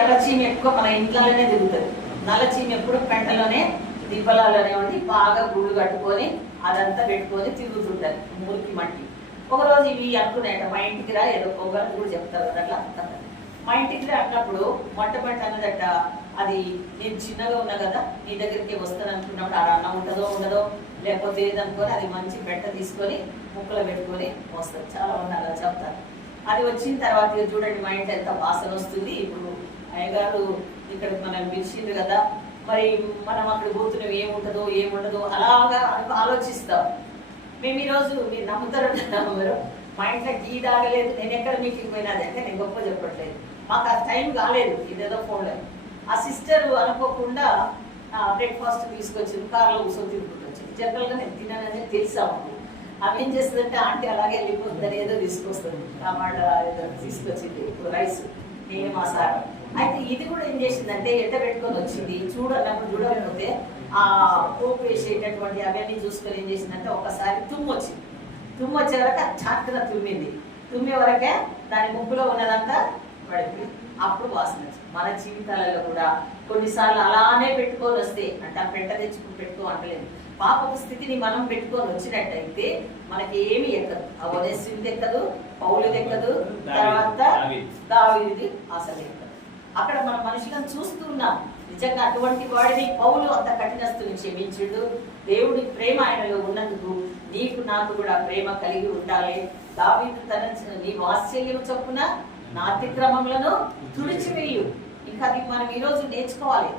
నల్ల చీమ ఎక్కువ మన ఇంట్లోనే తిరుగుతుంది. నల్ల చీమ ఎప్పుడు పెంటలోనే దీపాలలోనే ఉండి బాగా గుళ్ళు కట్టుకొని అదంతా పెట్టుకొని తిరుగుతుంటది మురికి మట్టి. ఒకరోజు ఇవి అనుకున్నాయట, మా ఇంటికి రా, ఏదో పొగలు కూడా చెప్తారు కదా అట్లా అంటారు. మా ఇంటికి రా అన్నప్పుడు మొట్టమొదటి అన్నదట, అది నేను చిన్నగా ఉన్నా కదా నీ దగ్గరికి వస్తాను అనుకున్నప్పుడు ఆడ అన్నం ఉంటుందో ఉండదో లేకపోతే ఏదనుకొని అది మంచి పెట్ట తీసుకొని ముక్కలు పెట్టుకొని వస్తుంది. చాలా మంది అలా చెప్తారు. అది వచ్చిన తర్వాత చూడండి మా ఇంట్లో ఎంత వాసన వస్తుంది. ఇప్పుడు అయ్యగారు ఇక్కడ మనం పిలిచిండ్రు కదా, మరి మనం అక్కడ పోతున్నాం ఏముంటుందో ఏముండదో అలాగా ఆలోచిస్తాం. మేము ఈరోజు మీరు నమ్ముతారో నమ్మరు, మా ఇంట్లో టీ తాగలేదు. నేను ఎక్కడ మీటింగ్ పోయినది అంటే నేను గొప్ప చెప్పట్లేదు, మాకు ఆ టైం కాలేదు. ఇదేదో ఫోన్లో ఆ సిస్టర్ అనుకోకుండా బ్రేక్ఫాస్ట్ తీసుకొచ్చింది, కార్లో కూర్చొని తిరుగుతుంది వచ్చింది. జనరల్గా నేను తిన్నానని తెలిసాము. అవి ఏం చేస్తుందంటే ఆంటీ అలాగే వెళ్ళిపోతుందని ఏదో తీసుకొస్తుంది, టమాటా ఏదో తీసుకొచ్చింది, ఇప్పుడు రైస్ నేను మా సార్. అయితే ఇది కూడా ఏం చేసిందంటే ఎండ పెట్టుకొని వచ్చింది. చూడన్నప్పుడు చూడకపోతే ఆ పోపు వేసేటటువంటి అవన్నీ చూసుకొని ఏం చేసిందంటే ఒకసారి తుమ్ము వచ్చింది. తుమ్ము వచ్చే వరకు చాటున తుమ్మింది. తుమ్మే వరకే దాని ముక్కులో ఉన్నదంతా పడిపోయింది. అప్పుడు వాసన వచ్చింది. మన జీవితాలలో కూడా కొన్నిసార్లు అలానే పెట్టుకొని వస్తే అంటే ఆ పెట్ట తెచ్చుకుని పెట్టుకో అంటలేదు, పాపపు స్థితిని మనం పెట్టుకొని వచ్చినట్టయితే మనకి ఏమి ఎక్కదు. ఆ ఒనేసిది ఎక్కదు, పౌలుది ఎక్కదు, తర్వాత దావీదుది అసలు ఎక్కదు. అక్కడ మన మనుషులను చూస్తున్నాం. నిజంగా అటువంటి వాడిని పౌలు అంత కఠినస్తుని క్షమించుడు. దేవుడి ప్రేమ ఆయనలో ఉన్నందుకు నీకు నాకు కూడా ప్రేమ కలిగి ఉండాలి. దావీదు తన నీ వాత్సల్యం చొప్పున నా అతిక్రమములను తుడిచివేయు. ఇంకా అది మనం ఈరోజు నేర్చుకోవాలి.